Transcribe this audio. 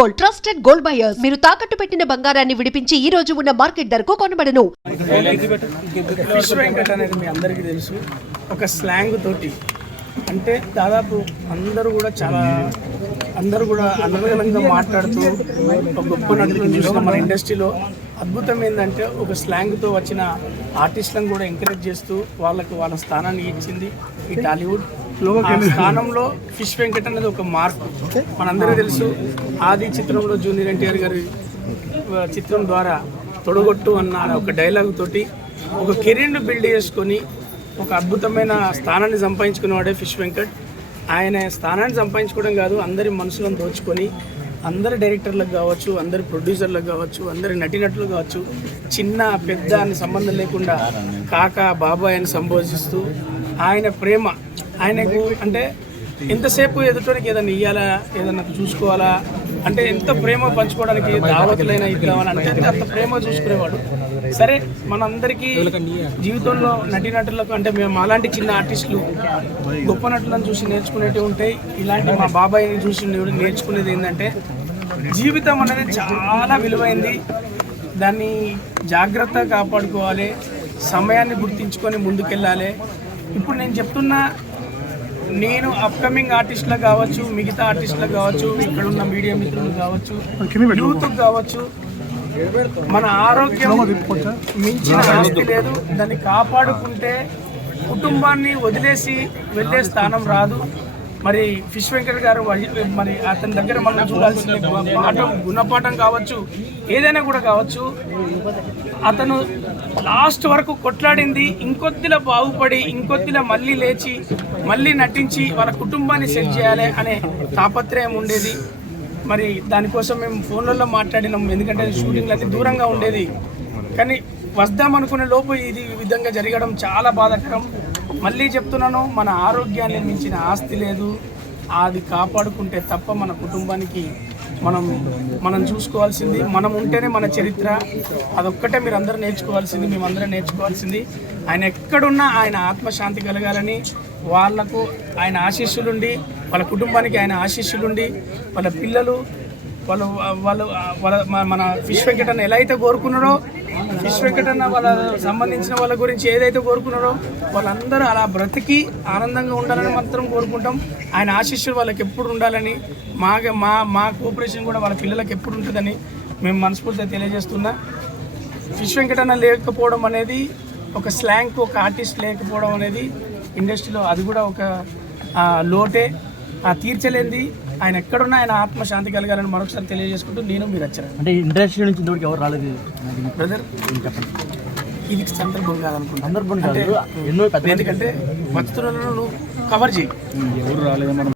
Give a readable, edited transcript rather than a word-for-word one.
Gold, trusted gold buyers. మీరు తాకట్టు పెట్టిన బంగారాన్ని విడిపించి ఈ రోజు ఉన్న మార్కెట్ ధరకు కొనబడను. ఫిష్ వెంకట్ అనేది మీ అందరికీ తెలుసు. ఒక స్లాంగ్ తోటి అంటే దాదాపు అందరూ కూడా అనర్గళంగా మాట్లాడుతూ ఒక గొప్ప నటులను చూసిన మన ఇండస్ట్రీలో అద్భుతం ఏంటంటే ఒక స్లాంగ్తో వచ్చిన ఆర్టిస్టులను కూడా ఎంకరేజ్ చేస్తూ వాళ్ళ స్థానాన్ని ఇచ్చింది ఈ టాలీవుడ్. ఆ స్థానంలో ఫిష్ వెంకట్ అనేది ఒక మార్పు. మనందరికీ తెలుసు, ఆది చిత్రంలో జూనియర్ ఎన్టీఆర్ గారి చిత్రం ద్వారా తొడగొట్టు అన్న ఒక డైలాగ్ తోటి ఒక కెరీర్ను బిల్డ్ చేసుకొని ఒక అద్భుతమైన స్థానాన్ని సంపాదించుకునేవాడే ఫిష్ వెంకట్. ఆయన స్థానాన్ని సంపాదించుకోవడం కాదు, అందరి మనసులను దోచుకొని అందరి డైరెక్టర్లకు కావచ్చు, అందరి ప్రొడ్యూసర్లకు కావచ్చు, అందరి నటీనటులు కావచ్చు, చిన్న పెద్ద అని సంబంధం లేకుండా కాకా బాబాయ్ అని సంబోధిస్తూ ఆయన ప్రేమ ఆయనకు అంటే ఎంతసేపు ఎదుటోనికి ఏదైనా ఇవ్వాలా, ఏదైనా చూసుకోవాలా అంటే ఎంత ప్రేమ పంచుకోవడానికి దావతులైనా ఇద్దామని అంటే అంత ప్రేమ చూసుకునేవాడు. సరే, మనందరికీ జీవితంలో నటీనటులకు అంటే మేము అలాంటి చిన్న ఆర్టిస్టులు గొప్ప నటులను చూసి నేర్చుకునేవి ఉంటాయి. ఇలాంటి మా బాబాయ్ని చూసి నేర్చుకునేది ఏంటంటే జీవితం అనేది చాలా విలువైంది, దాన్ని జాగ్రత్తగా కాపాడుకోవాలి, సమయాన్ని గుర్తించుకొని ముందుకెళ్ళాలి. ఇప్పుడు నేను చెప్తున్నా, నేను అప్కమింగ్ ఆర్టిస్టులకు కావచ్చు, మిగతా ఆర్టిస్టులకు కావచ్చు, ఇక్కడ ఉన్న మీడియా మిత్రులకు కావచ్చు, యూత్కి కావచ్చు, మన ఆరోగ్యం మించిన ఆస్తి లేదు. దాన్ని కాపాడుకుంటే కుటుంబాన్ని వదిలేసి వెళ్ళే స్థానం రాదు. మరి ఫిష్ వెంకట్ గారు మరి అతని దగ్గర మనం చూడాల్సిన పాఠం, గుణపాఠం కావచ్చు, ఏదైనా కూడా కావచ్చు. అతను లాస్ట్ వరకు కొట్లాడింది ఇంకొద్దిలా బాగుపడి ఇంకొద్దిలా మళ్ళీ లేచి మళ్ళీ నటించి వాళ్ళ కుటుంబాన్ని సెట్ చేయాలి అనే తాపత్రయం ఉండేది. మరి దానికోసం మేము ఫోన్లలో మాట్లాడినాం, ఎందుకంటే షూటింగ్లు అది దూరంగా ఉండేది. కానీ వద్దామనుకునే లోపు ఇది విధంగా జరగడం చాలా బాధాకరం. మళ్ళీ చెప్తున్నాను, మన ఆరోగ్యాన్ని మించిన ఆస్తి లేదు. అది కాపాడుకుంటే తప్ప మన కుటుంబానికి మనం చూసుకోవాల్సింది మనం ఉంటేనే మన చరిత్ర. అదొక్కటే మీరు అందరూ నేర్చుకోవాల్సింది, మేమందరం నేర్చుకోవాల్సింది. ఆయన ఎక్కడున్నా ఆయన ఆత్మశాంతి కలగాలని, వాళ్లకు ఆయన ఆశీస్సులుండి, వాళ్ళ కుటుంబానికి ఆయన ఆశీస్సులుండి, వాళ్ళ పిల్లలు వాళ్ళ మన ఫిష్ వెంకట్ అన్న ఎలా అయితే కోరుకున్నారో, ఫిష్ వెంకట్ అన్న వాళ్ళ సంబంధించిన వాళ్ళ గురించి ఏదైతే కోరుకున్నారో వాళ్ళందరూ అలా బ్రతికి ఆనందంగా ఉండాలని మాత్రం కోరుకుంటాం. ఆయన ఆశీస్సులు వాళ్ళకి ఎప్పుడు ఉండాలని, మా కోఆపరేషన్ కూడా వాళ్ళ పిల్లలకి ఎప్పుడు ఉంటుందని మేము మనస్ఫూర్తిగా తెలియజేస్తున్నా. ఫిష్ వెంకట్ అన్న లేకపోవడం అనేది ఒక స్లాంగ్, ఒక ఆర్టిస్ట్ లేకపోవడం అనేది ఇండస్ట్రీలో అది కూడా ఒక లోటే, తీర్చలేంది. ఆయన ఎక్కడున్నా ఆయన ఆత్మశాంతి కలగాలని మరొకసారి తెలియజేసుకుంటూ నేను మీరు వచ్చారు. అంటే ఇండస్ట్రీ నుంచి ఇంతవరకు ఎవరు రాలేదు బ్రదర్, చెప్పండి. ఇది సందర్భం కాదనుకుంటా, ఎందుకంటే ఎందుకంటే భక్తులను కవర్ చేయి. ఎవరు రాలేదు.